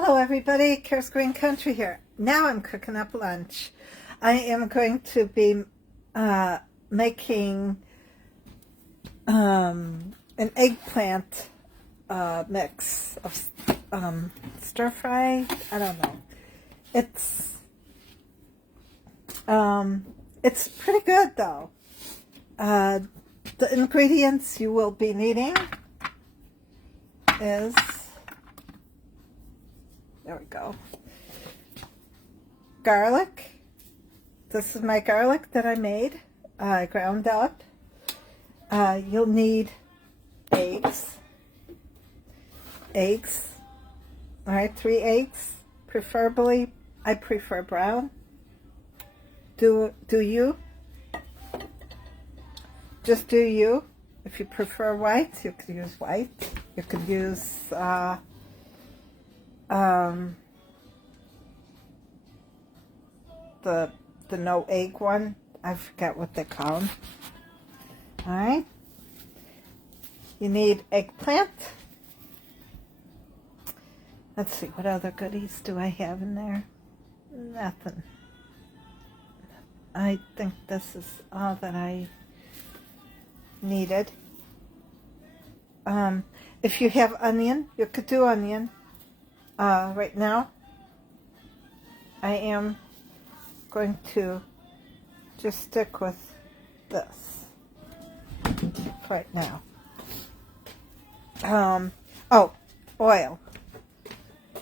Hello everybody, Karen's Green Country here. Now I'm cooking up lunch. I am going to be making an eggplant mix of stir fry. I don't know. It's pretty good though. The ingredients you will be needing is, there we go, garlic. This is my garlic that I made. I ground up. You'll need eggs. All right, 3 eggs. Preferably, I prefer brown. Do you? Just do you. If you prefer white, you could use white. You could use the no egg one. I forget what they call them. All right. You need eggplant. Let's see, what other goodies do I have in there? Nothing. I think this is all that I needed. If you have onion, you could do onion. Right now, I am going to just stick with this right now. Oh, oil.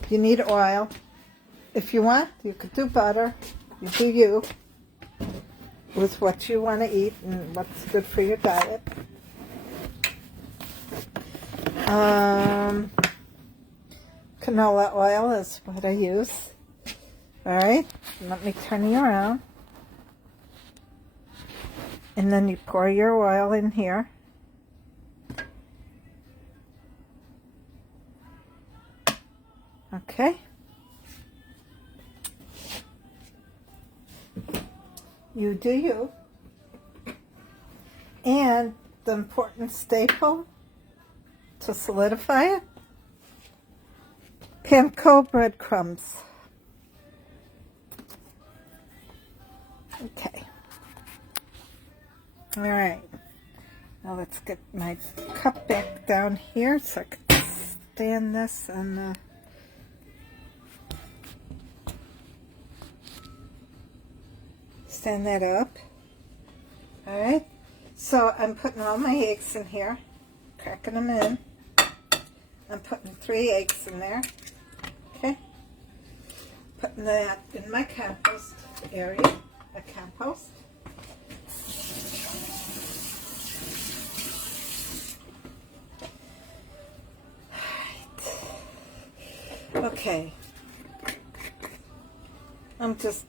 You need oil. If you want, you could do butter. You do you with what you want to eat and what's good for your diet. Canola oil is what I use. All right, let me turn you around. And then you pour your oil in here. Okay. You do you. And the important staple to solidify it, Panko breadcrumbs. Okay. All right. Now let's get my cup back down here so I can stand this and stand that up. All right. So I'm putting all my eggs in here, cracking them in. I'm putting 3 eggs in there. Okay. Putting that in my compost area. A compost. Okay, I'm just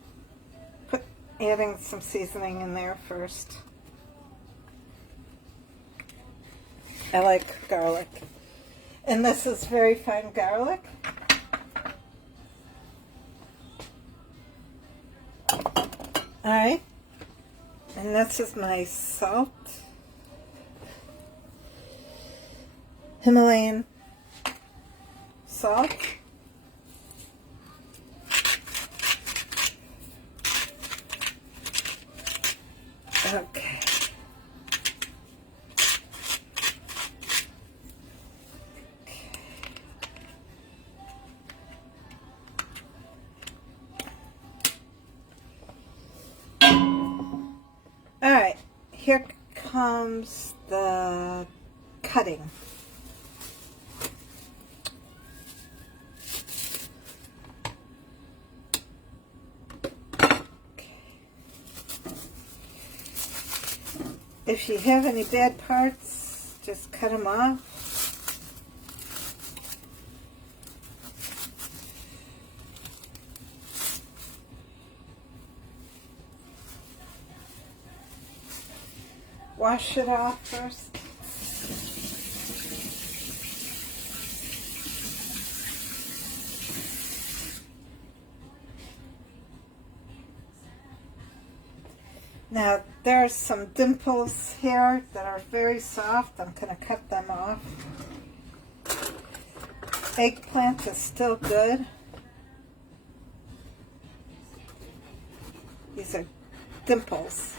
adding some seasoning in there first. I like garlic, and this is very fine garlic. Alright, and this is my salt, Himalayan salt. Okay. All right, here comes the cutting. If you have any bad parts, just cut them off. Wash it off first. Now, there are some dimples here that are very soft. I'm going to cut them off. Eggplant is still good. These are dimples.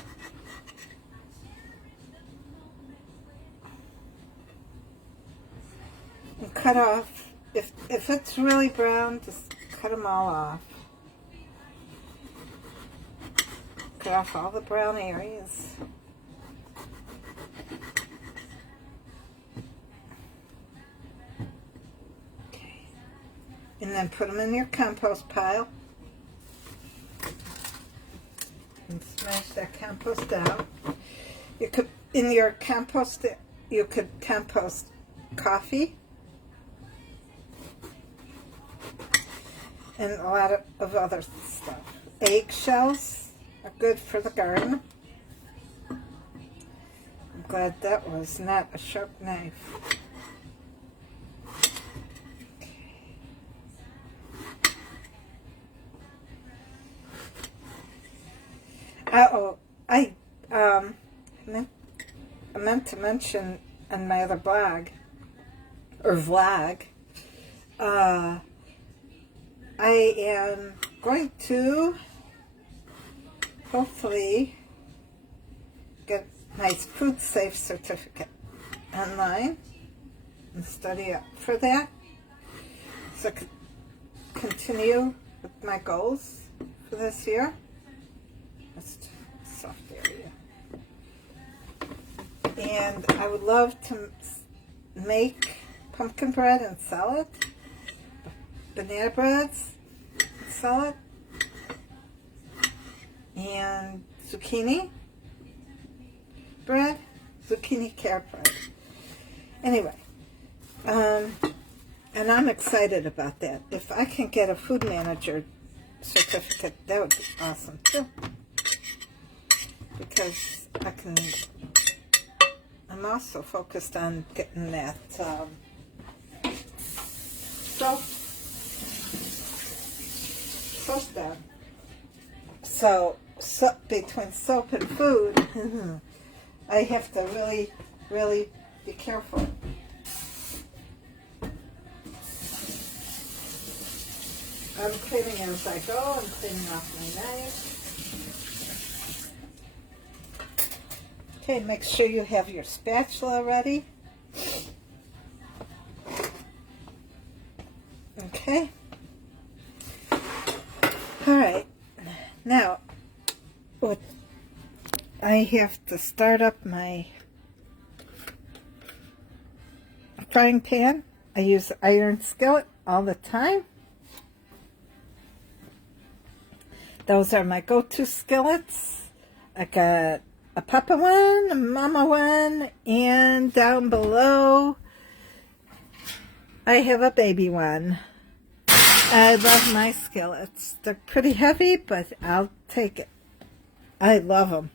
And cut off, if it's really brown, just cut them all off. Cut off all the brown areas. Okay. And then put them in your compost pile. And smash that compost out. You could, in your compost, you could compost coffee. And a lot of other stuff. Eggshells are good for the garden. I'm glad that was not a sharp knife. I meant to mention on my other blog, or vlog, I am going to hopefully get my food safe certificate online and study up for that, so I could continue with my goals for this year. That's soft area. And I would love to make pumpkin bread and sell it. Banana breads, sell it, and zucchini bread, zucchini carrot bread. Anyway, and I'm excited about that. If I can get a food manager certificate, that would be awesome too, because I'm also focused on getting that soap down. So between soap and food, I have to really, really be careful. I'm cleaning as I go. I'm cleaning off my knife. Okay, make sure you have your spatula ready. Okay. Alright, now what I have to start up my frying pan. I use the iron skillet all the time. Those are my go-to skillets. I got a Papa one, a Mama one, and down below I have a baby one. I love my skillets. They're pretty heavy, but I'll take it. I love them.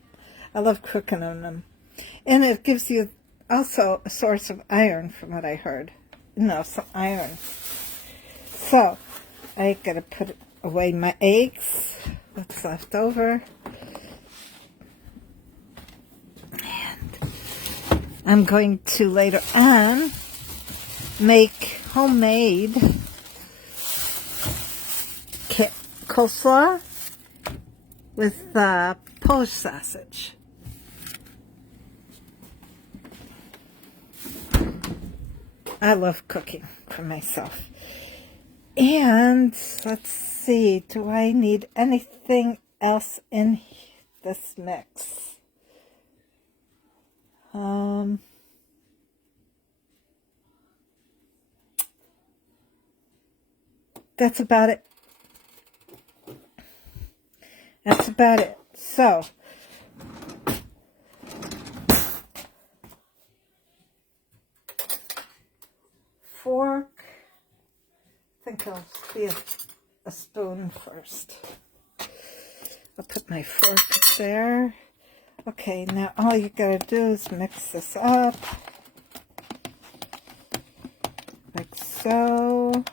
I love cooking on them. And it gives you also a source of iron, from what I heard. Some iron. So, I gotta put away my eggs, what's left over. And I'm going to later on make homemade coleslaw with Polish sausage. I love cooking for myself. And let's see, do I need anything else in this mix? That's about it. That's about it. So, fork. I think I'll be a spoon first. I'll put my fork there. Okay, now all you gotta do is mix this up. Like so.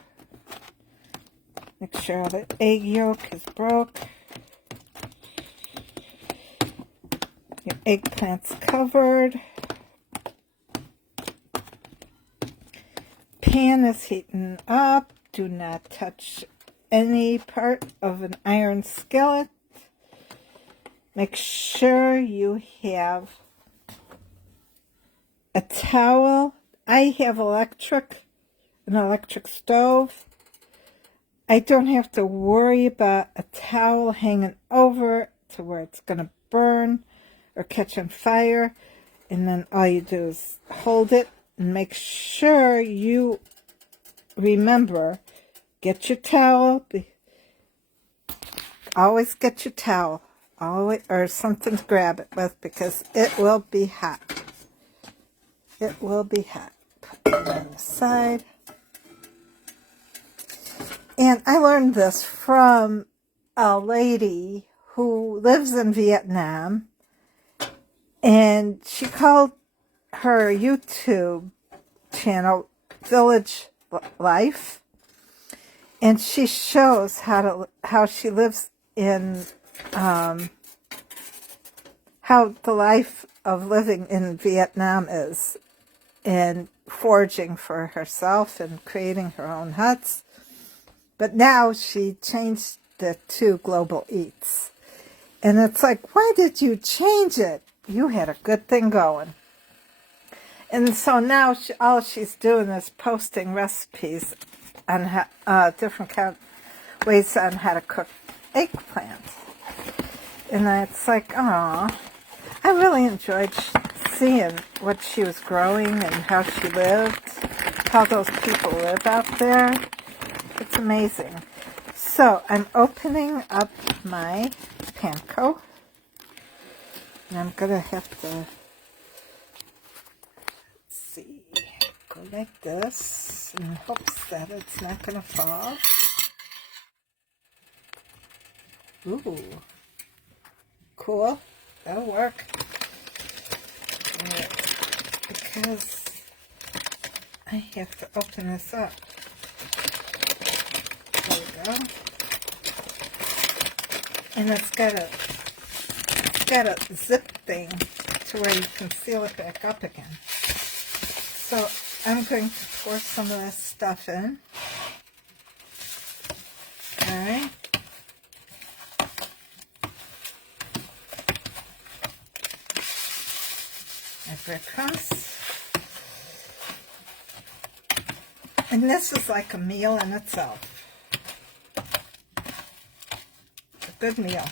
Make sure the egg yolk is broke. Your eggplant's covered. Pan is heating up. Do not touch any part of an iron skillet. make sure you have a towel. I have an electric stove. I don't have to worry about a towel hanging over to where it's going to burn or catch on fire. And then all you do is hold it and make sure you remember, get your towel. Always get your towel, always, or something to grab it with, because it will be hot. It will be hot. Put it on the side. And I learned this from a lady who lives in Vietnam, and she called her YouTube channel Village Life, and she shows how she lives in how the life of living in Vietnam is, and foraging for herself and creating her own huts. But now she changed it to Global Eats. And it's like, why did you change it? You had a good thing going. And so now all she's doing is posting recipes on different ways on how to cook eggplant. And it's like, oh, I really enjoyed seeing what she was growing and how she lived, how those people live out there. It's amazing. So I'm opening up my Panko, and I'm going to have to, let's see, go like this in hopes that it's not going to fall. Ooh, cool. That'll work. Because I have to open this up. There we go. And it's got a zip thing to where you can seal it back up again. So I'm going to pour some of this stuff in. Alright. My breadcrumbs. And this is like a meal in itself. A good meal.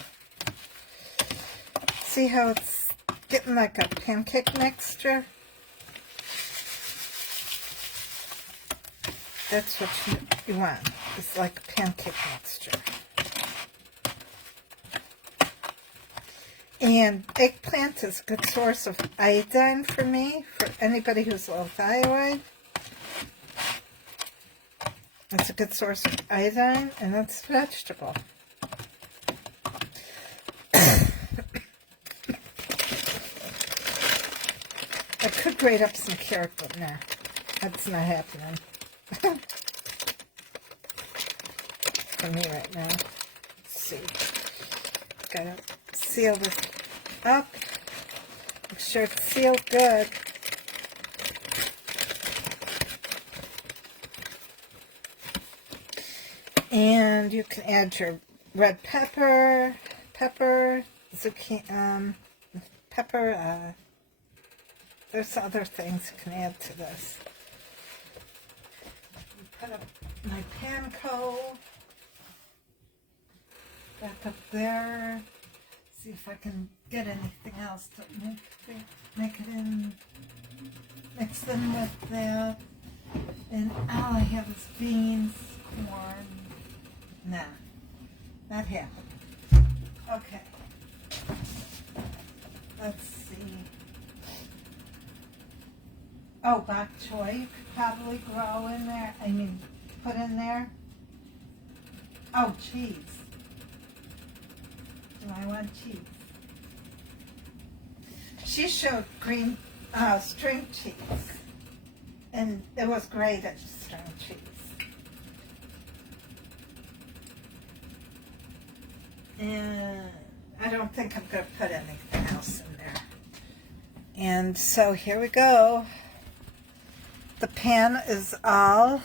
See how it's getting like a pancake mixture? That's what you want. It's like a pancake mixture. And eggplant is a good source of iodine for me, for anybody who's low thyroid. It's a good source of iodine, and it's a vegetable. I could grate up some carrot, but nah, that's not happening. For me right now. Let's see. Gotta seal this up. Make sure it's sealed good. And you can add your red pepper, zucchini, pepper. There's other things you can add to this. Put up my Panko back up there. See if I can get anything else to make it in, mix them with that. And all I have is beans, corn. Nah, not happening. Okay. Let's see. Oh, bok choy you could probably grow in there. I mean, put in there. Oh, cheese. Do I want cheese? She showed green string cheese. And it was great at string cheese. And I don't think I'm going to put anything else in there. And so here we go. The pan is all,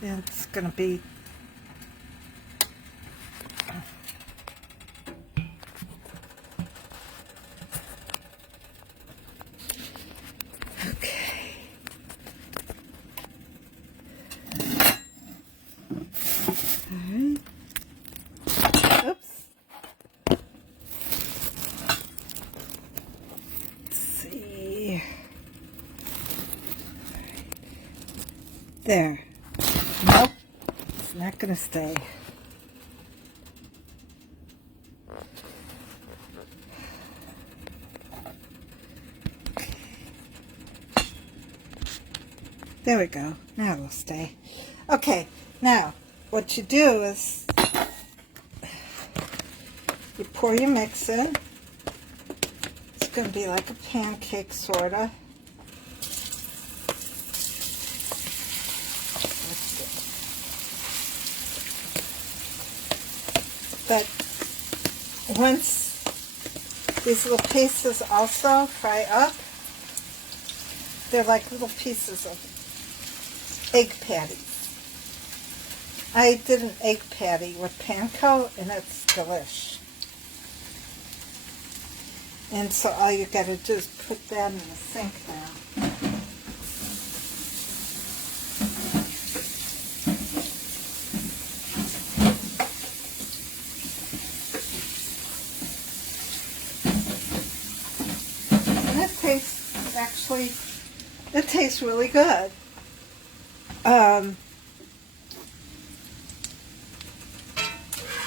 it's going to be There. Nope. It's not going to stay. There we go. Now it'll stay. Okay, now what you do is you pour your mix in. It's going to be like a pancake, sort of. But once these little pieces also fry up, they're like little pieces of egg patties. I did an egg patty with Panko, and it's delish. And so all you got to do is put that in the sink now. And it tastes, actually, it tastes really good.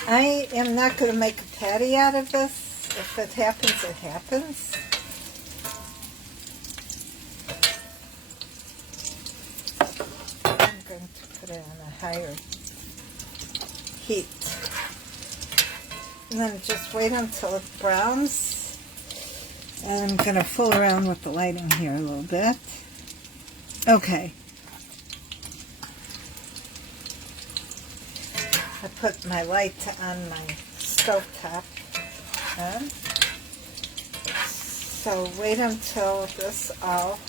I am not going to make a patty out of this. If it happens, it happens. I'm going to put it on a higher heat. And then just wait until it browns. And I'm going to fool around with the lighting here a little bit. Okay. I put my light on my stovetop. So wait until this all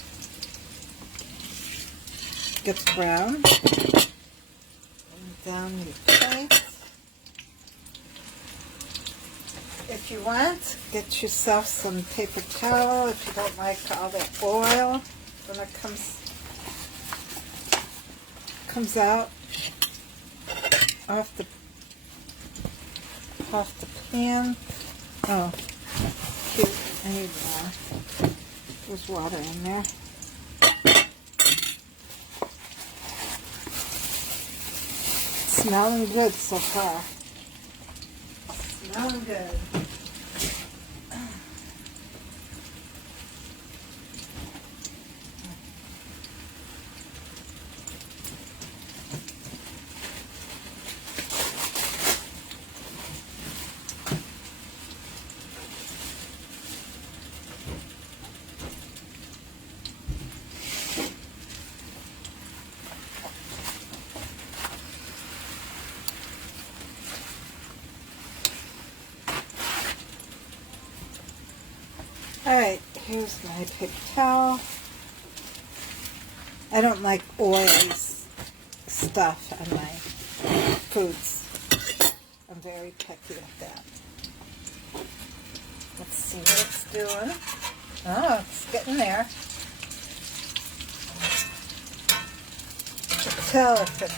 gets brown. And down your plate. If you want, get yourself some paper towel if you don't like all that oil when it comes out off the pan. Oh, cute. I need more. There's water in there. Smelling good so far. Smelling good. Alright, here's my paper towel. I don't like oily stuff on my foods. I'm very picky with that. Let's see what it's doing. Oh, it's getting there. You can tell if it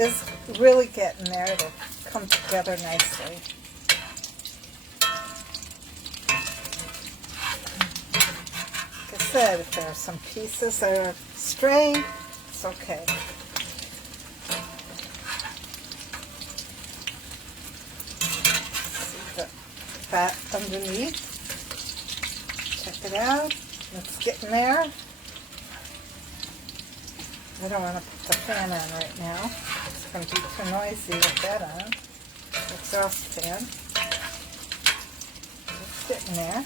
is really getting there, it'll come together nicely. Said, if there are some pieces that are stray, it's okay. See the fat underneath. Check it out. It's getting there. I don't want to put the fan on right now. It's going to be too noisy with that on. Exhaust fan. It's getting there.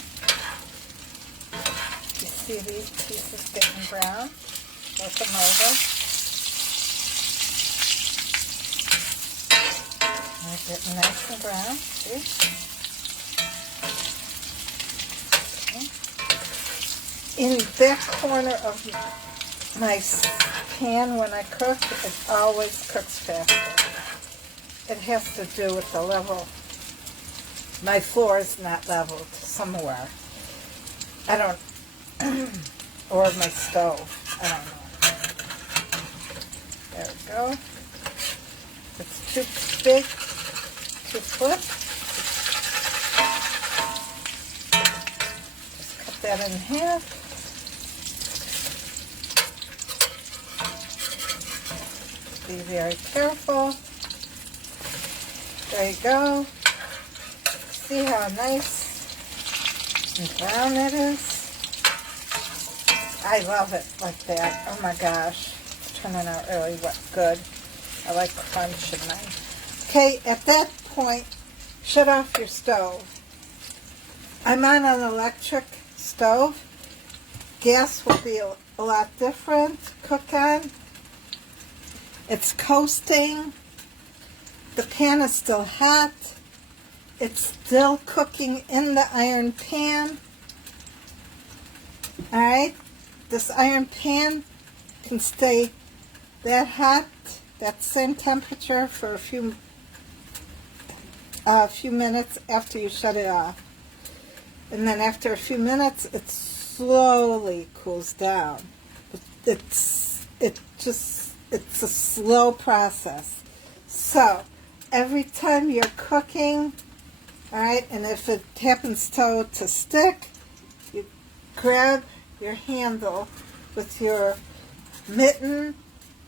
You see these pieces getting brown? Flip them over. They're getting nice and brown. See? Okay. In that corner of my pan when I cook, it always cooks faster. It has to do with the level. My floor is not leveled somewhere. I don't or my stove. I don't know. There we go. If it's too big to flip, just cut that in half. be very careful. There you go. See how nice and brown it is? I love it like that. Oh my gosh. It's turning out really good. I like crunch in mine. Okay, at that point, shut off your stove. I'm on an electric stove. Gas will be a lot different to cook on. It's coasting. The pan is still hot. It's still cooking in the iron pan. Alright, this iron pan can stay that hot, that same temperature for a few minutes after you shut it off. And then after a few minutes, it slowly cools down. It's a slow process. So every time you're cooking, all right, and if it happens to stick, you grab your handle with your mitten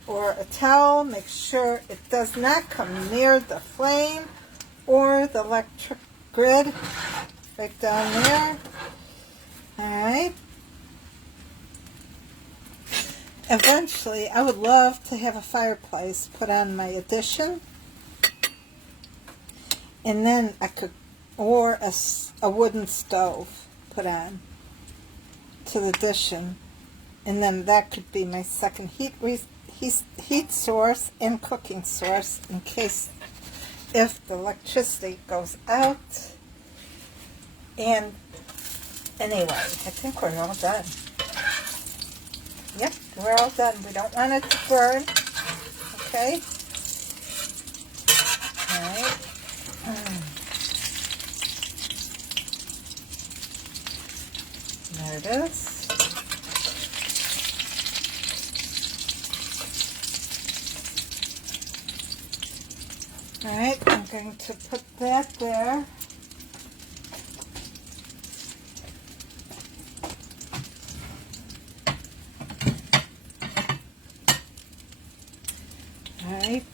or a towel. Make sure it does not come near the flame or the electric grid. Right down there. Alright. Eventually, I would love to have a fireplace put on my addition. And then I could, or a wooden stove put on to the addition. And then that could be my second heat source and cooking source in case if the electricity goes out. And anyway, I think we're all done. Yep, we're all done. We don't want it to burn. Okay. All right. There it is. All right, I'm going to put that there. Alright,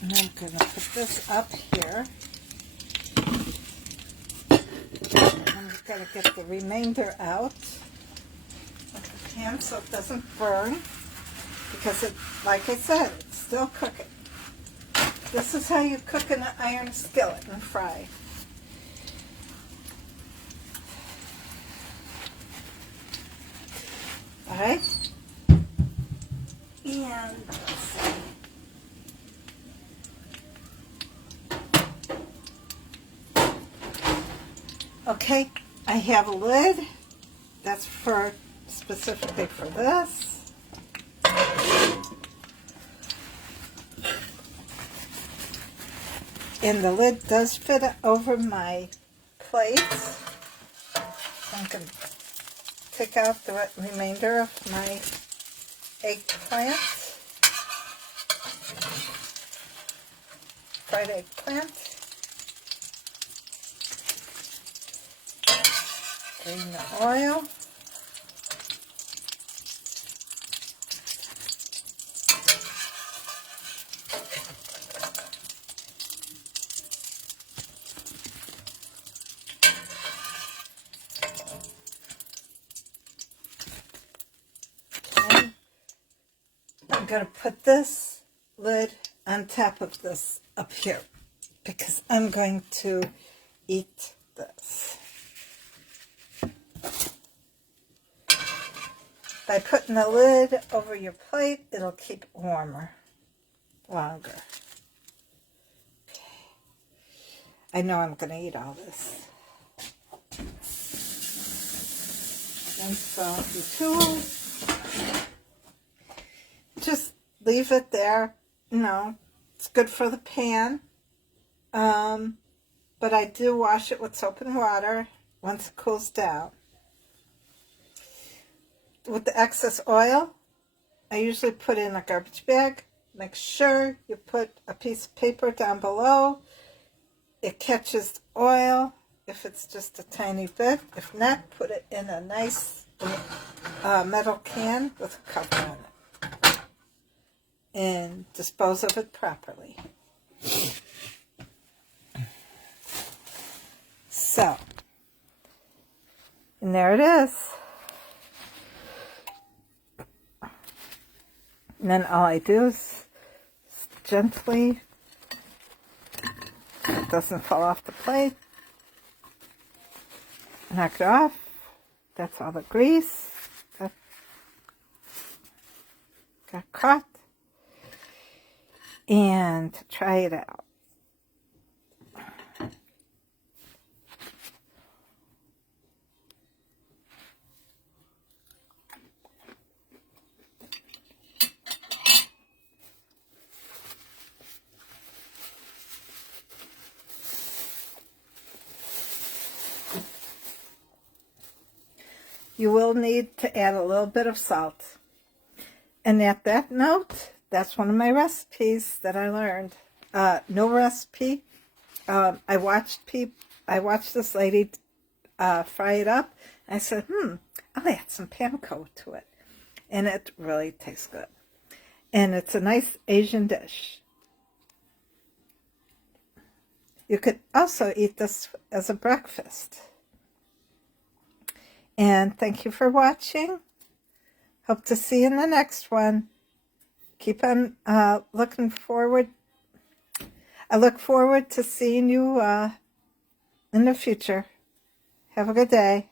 and I'm going to put this up here. I'm just going to get the remainder out of the pan so it doesn't burn, because it, like I said, it's still cooking. This is how you cook in an iron skillet and fry. Alright. And let's see. Okay, I have a lid. That's for specifically for this. And the lid does fit over my plate. I'm going to take out the remainder of my eggplant, fried eggplant, drain the oil, I'm going to put this lid on top of this up here because I'm going to eat this. By putting the lid over your plate, it'll keep warmer longer. Okay. I know I'm going to eat all this. Rinse off your tools. Just leave it there. You know, it's good for the pan. But I do wash it with soap and water once it cools down. With the excess oil, I usually put in a garbage bag. Make sure you put a piece of paper down below. It catches oil if it's just a tiny bit. If not, put it in a nice metal can with a cover on it. dispose of it properly. So, and there it is. And then all I do is gently, it doesn't fall off the plate, knock it off. That's all the grease that got caught. And to try it out. You will need to add a little bit of salt. And at that note, that's one of my recipes that I learned. No recipe. I watched this lady fry it up. I said, I'll add some Panko to it. And it really tastes good. And it's a nice Asian dish. You could also eat this as a breakfast. And thank you for watching. Hope to see you in the next one. Keep on looking forward. I look forward to seeing you in the future. Have a good day.